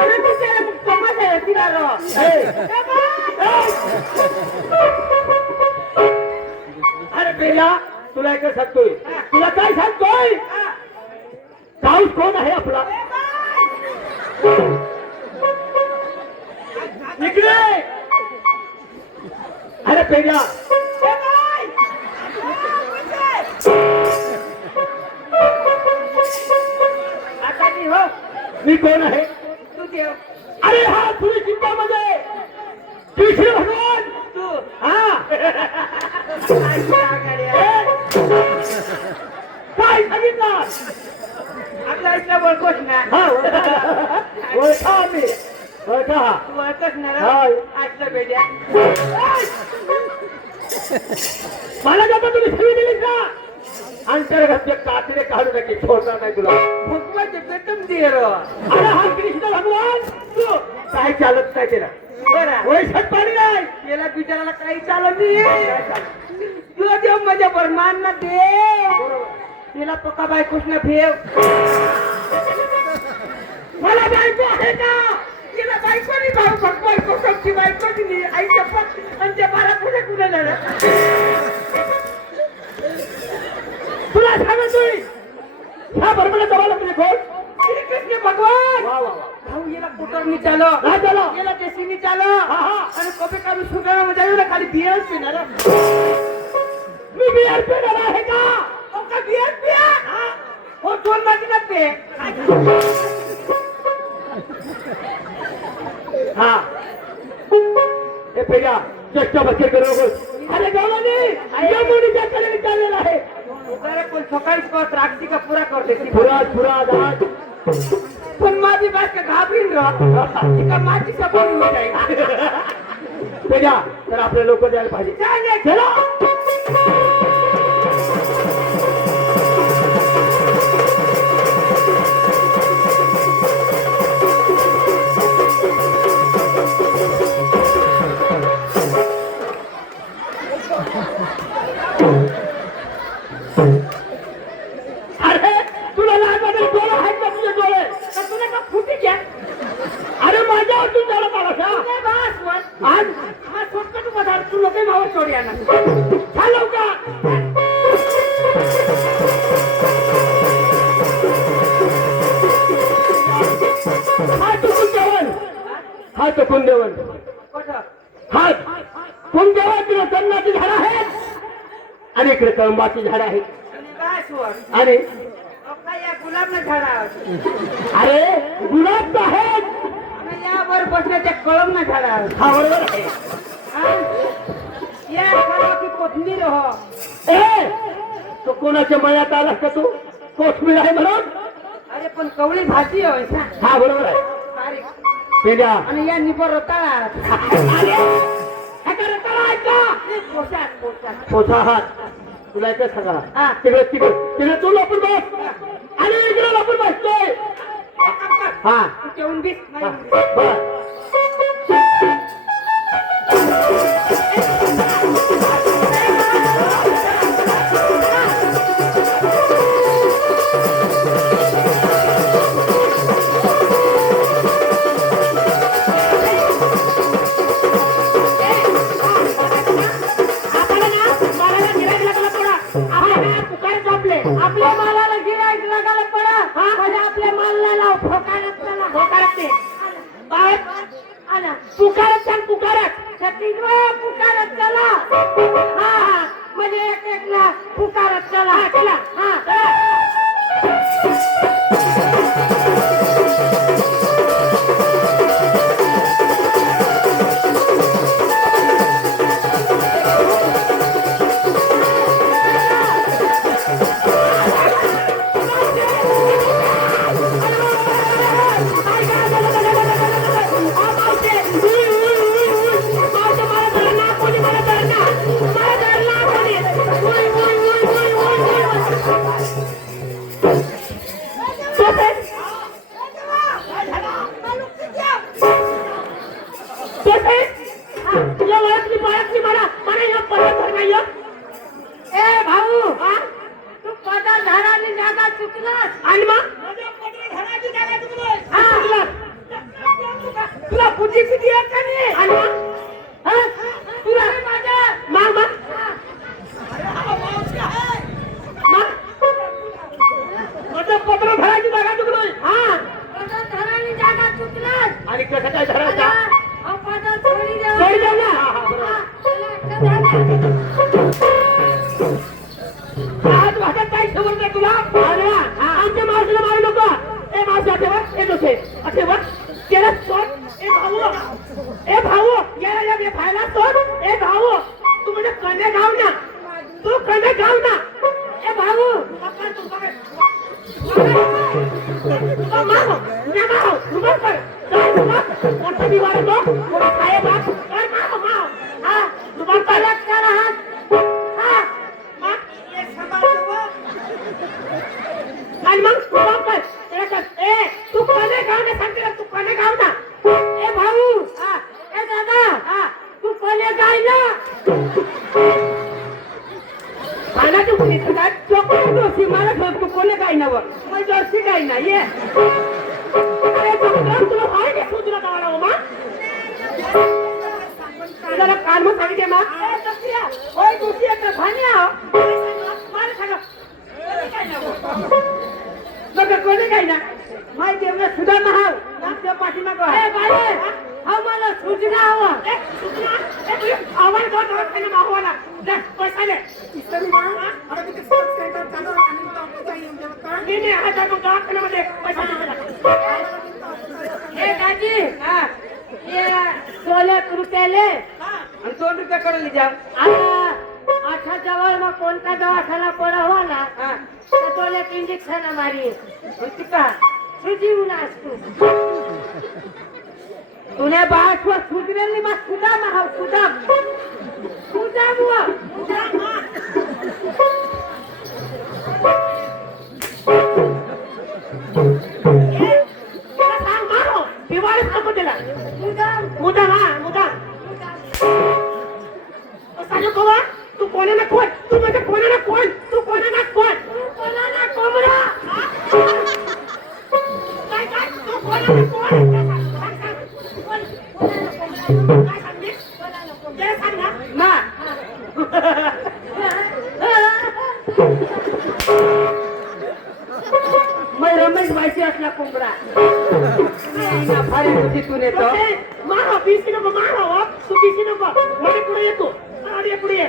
अरे बिचारे तमाशा आहे तिला रो. अरे बेला तुला काय सांगतोय तुला काय सांगतोय काऊस कोण आहे आपला इकडे अरे पेला आता मी हो मी कोण आहे तू देव अरे हा तुझी चिंतामध्ये कृष्ण भगवान तू हा काय सांगितलं आपल्या इथला ओळखोच ना हा ओळखा आम्ही ओळखा तू ओळखच ना हाय. असलं बेड्या मला का तुम्ही सगळी दिली का अंतर्गत कातडे काढू नये सोडणार नाही तुला भगवानचे बेटम दे रो अरे हा कृष्ण भगवान तू काय चालत नाही त्याला बरं वैशात पाणी नाही त्याला बिचाराला काही चालत नाही तुला देव माझ्या बरमान ना देव तिला पक्का बायकोच ना ठेव मला बायको आहे का तिला बायको नाही भाऊ फक्त बायको सबची बायको दिली आईच्या पक्ष आणि त्या बारा पुढे कुठे झालं तुला सांगतोय ह्या बरोबर जवाला तुझे कोण श्री कृष्ण भगवान वा वा वा भाऊ याला कुटर नि चालो हा चलो याला देशी नि चालो हा हा आणि कभी कभी सुगरण में जाऊ ना खाली बियर पिणार मी बिहार पे डरा आहे का ओ का बियर पिया हो दोन माती ना पे हा हे पहिला चष्टा बसर करू नकोस अरे गावाने या मुलीच्या कडे विचारलेला आहे उगारे कोण सकाळी को त्राक्षी का पूरा कर देती पुरा दाद पण माझी बात का घाबरीन रहा का माझी सफर हो जाएगी पहिला तर आपले लोक द्यायला पाहिजे चालेल चला अरे तुला लागणार डोळे आहेत का तुझे डोळे तर तुला का फुटी घ्या अरे माझ्यावर तू जरा आला का नाही बास वन आज हा सोडका तू बघा तू लोक भाव सोडी आणा चालव का हा तो कुंदेवन हा तो कुंदेवन कोठं हा कुंदेवन तुला जन्माची झाडं आहेत आणि इकडे कळंबाची झाडं आहेत आणि बास वन आणि अक्का या गुलाब ना झाडा अरे गुलाब तर आहेत आणि यावर बसण्याच्या कळम ना झाडा हा बरोबर आहे या घराची कोथमीर हो ए तो कोणाच्या मयात आलास का तू कोथमीर आहे म्हणून अरे पण कवळी भाजी होय ना हा बरोबर आहे बारीक. पेजा आणि या निबर रताळा अरे ह्याचा रताळा आहे का पोशाख पोशाख छोटा हात तुला एकच सांगा हा. तिकडे तू लपून बस आणि इकडे लपून बसतोय हा तू जेवून बीस हा, नाही बस आपल्या मालाला गिराईक लागायला पडा म्हणजे आपल्या मालला लाव फोकारात चला फोकारात ते काय आला पुकारत चाल पुकारत छत्तीसगड पुकारत चला हा हा म्हणजे एक एकला पुकारत चला हा चला हा चला ए भाऊ तू पदर धरानी जागा चुकलास आणि मग हा पुती किती आहे का नाही? आणि मग? हा? तुला मग मग म्हणजे पत्र भरायची जागा चुकलोय. हा पदर धरायची जागा चुकलास. आणि कसं काय धरायचा? अहो, पदर सोडी द्या. सोडी द्या ना. हा, आज भागात काही खबर नाही तुला? अरे आमच्या मावशीला मारू नको. ए मावशी आठवत ए दोषे आठवत त्याला सोड. ए भाऊ याला खायला सोड. ए भाऊ तू म्हणजे कने गाव ना. तू कने गाव ना. ए भाऊ मोठा दिवार तो मोठा खाय बाप कर माव माव. हा तुम्हाला पालक कर हात. हा मग हे सांभाळतो. आणि मग तू बाप कर एकच. ए तू कोणे गाव ना सांगते ना. तू कोणे गाव ना. ए भाऊ हा ए दादा हा तू कोणे गाय ना. खाना तू कोणी काय चोकून दोषी मला सांग. तू कोणे गाय ना वर मग जर्सी गाय ना ये. अरे तुला हाय का तुला गावाला हो मा. जरा कान मग सांगितले मा. ए तसिया होय दोषी एक भान्या मला सांग मग कोणी काय ना. माहिती आहे सुद्धा महाव नामच्या पाठीमागं आहे. ए बाई हा मला सूचना हवं. ए सूचना ए तुझी आवाज गाव दवाखाना मागवाला. जा पैसा दे. इस्त्री मा अरे तिथे स्पोर्ट्स सेंटर चालू आहे आणि मला ऑफिसला येऊन दे बघा. नाही हा जातो दवाखान्यामध्ये पैसा दे. ए दाजी हा ये 16 रुपयाले आणि 2 रुपये कडे लिजा. अच्छा जवळ मग कोणता दवाखाना पडा हो ना तो इंजेक्शन मारी का सुजीवून असतो. तुला बाळ सुधरेल मग सुदाम हा सुदाम सांग मारो दिवाळीत नको दिला. मुदाम हा मुदाम सांगू कोवा तू कोणाला कोण. तू म्हणजे कोणाला कोण. तू कोणाला कोण. कोणाला कोंबडा. काय काय तू कोणाला कोण. काय सांगते ते सांग ना. मग रमेश बायची असला कोंबडा फारी तुझीतून येतो. माहा बीसी नको माहा तू बीसी नको. मध्ये पुढे येतो पुढे ये.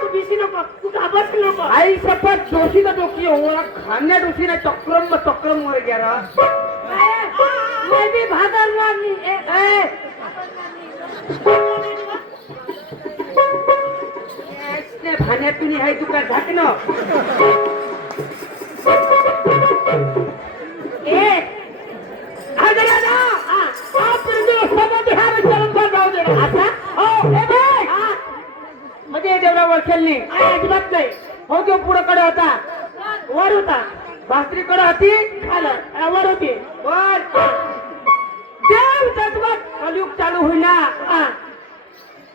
तू बीसी नको. तू घाबरशील नको. आई शपथ दोषी का डोकी हो खाण्या दोषी ना चक्रम वर गेला. मैं भी भादर लागली. भाण्यातून आहे तुका झाकणं. मध्ये देवरा वळखेलनी अजिबात नाही. हो तो पुढे कडे होता वर होता. भास्त्री कडे होती खालं वर होती वर. देव तत्वात कलयुग चालू होईना.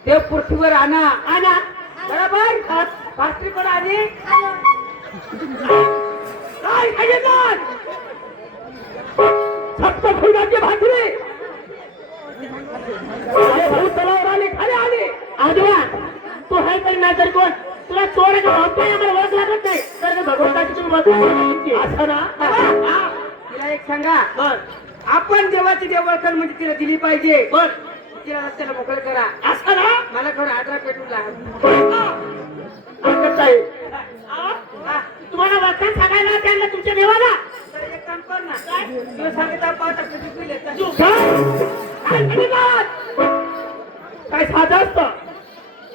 देव पृथ्वीवर आणा बरोबर. भास्त्री कडे आली काय खायचं सप्त फुलाची भाकरी. भाऊ तलावर आले खाली आले. आजोबा तू आहे तरी नाही तरी कोण. तुला चोर भावतोय आम्हाला ओळख लागत नाही तर भगवंताची तुम्ही असं ना. तिला एक सांगा आपण देवाची देवळखण म्हणजे तिला दिली पाहिजे. बर तिला रस्त्याला मोकळं करा. असं ना मला थोडं आदरा पेटून तुम्हाला वचन सांगायला त्यांना तुमच्या देवाला. एक काम कर ना तुला सांगितलं काय साधं असतं.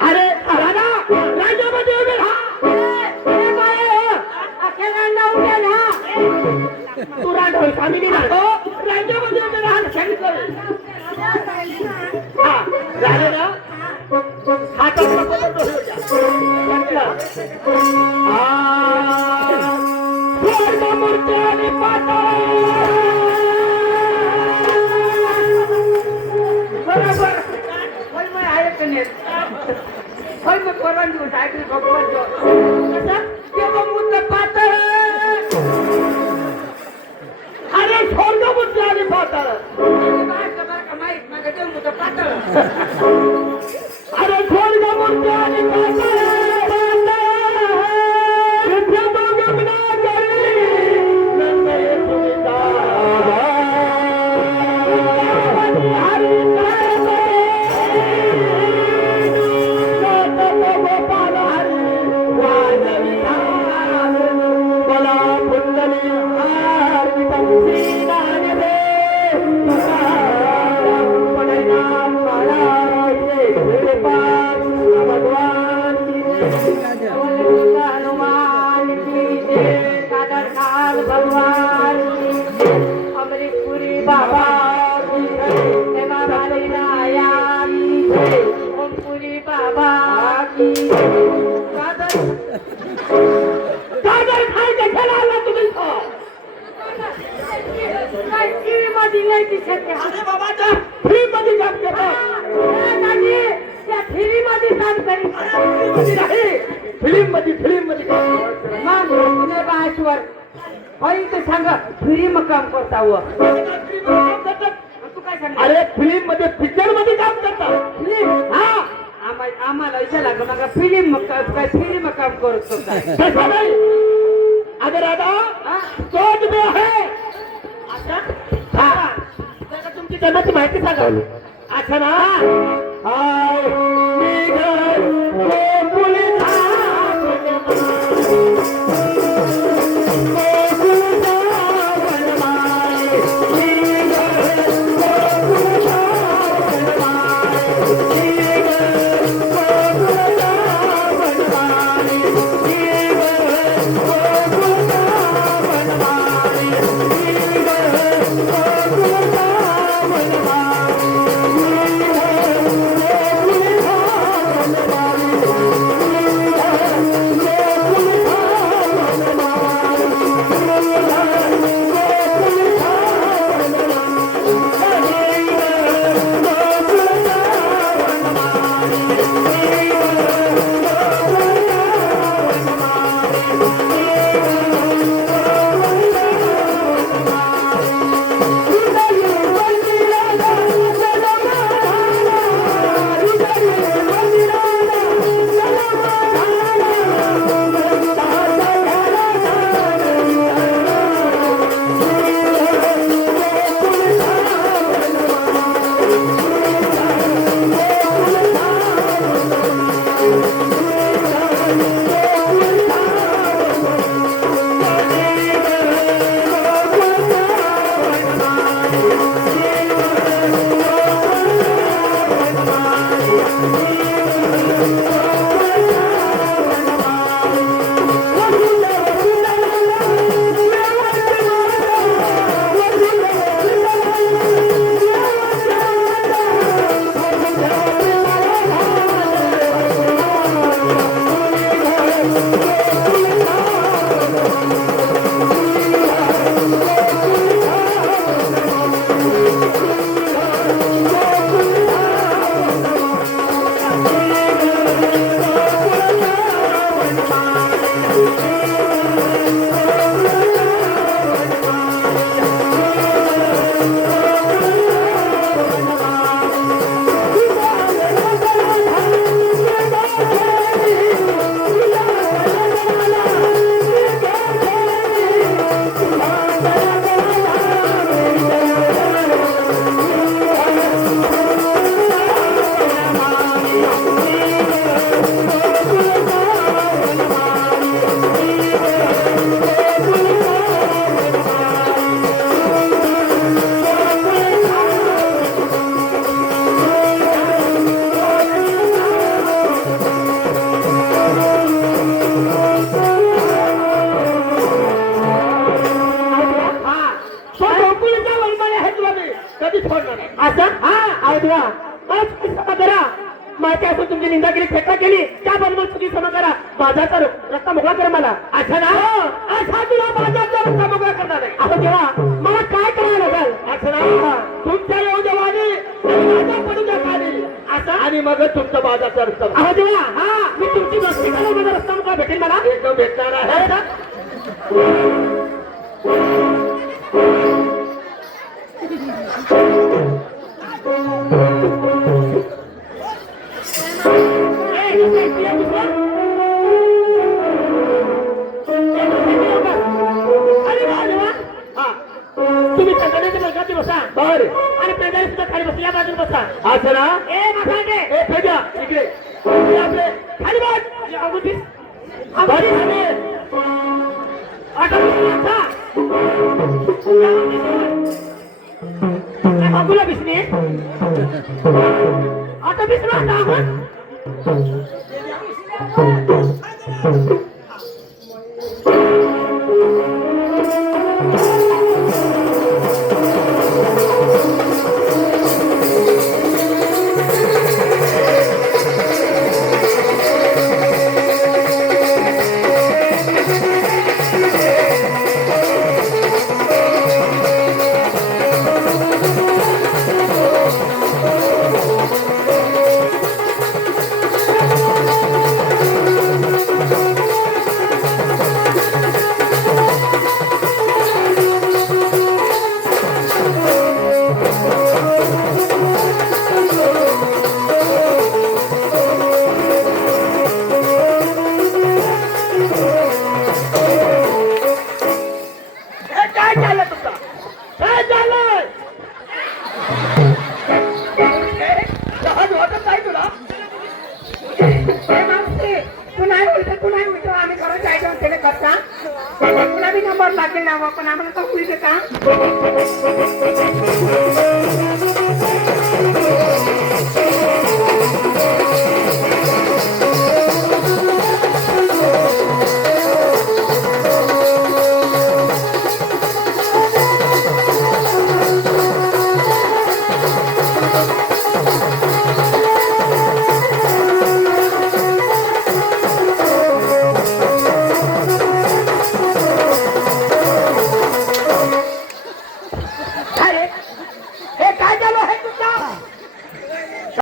अरे राजा राजामध्ये उभे राहा. तू राजा आम्ही राजामध्ये उभे राहा सांगितलं. हा झालं ना बरोबर आहे का नाही. मग परवानगी होत ऐकली भगवान पातळ. अरे सोड दिसत नाही. अरे बाबा त्या फिल्म मध्ये काम करता दादी, त्या फिरीमध्ये काम करीत. फिल्म मध्ये काम करता. मग तुझ्या बायचवर होई तर सांग फिरी मग काम करता व तू काय सांग. अरे फिल्म मध्ये पिक्चर मध्ये काम करता. हा आम्हाला इच्छा लागलं मग फिल्म काय फिल्म काम करतो काय. तसं नाही. अरे दादा हा? सोच में आहे. अच्छा हा जरा तुमची जन्माची माहिती सांगा. अच्छा ना हाय मी घर मुलीचा माहिती असून तुमची निंदा केली फेटा केली त्याबरोबर तुझी क्षमा करा. माझा रस्ता मोकळा कर मला. अच्छा ना अच्छा तुला माझ्याचा रस्ता मोकळा करणार आहे असं तेव्हा मला काय करावं लागेल. अच्छा ना तुमच्या योजवाने माझ्या पडू द्या खाली असं आणि मग तुमचा माझाचा रस्ता अहो तेव्हा हा मी तुमची गोष्टी करा माझा रस्ता मोकळा भेटेल मला एकदम भेटणार आहे ना. तुम्ही सगळ्यांच्या वर्गात बसा बरं आणि पेंडारी सुद्धा खाली बस या बाजूला बसा. असं ना ए मासाटे ए फेजा इकडे आपले खाली बस अगोदीस बाबूला बिसने आता बिसना पण आम्हाला चौकळीचं का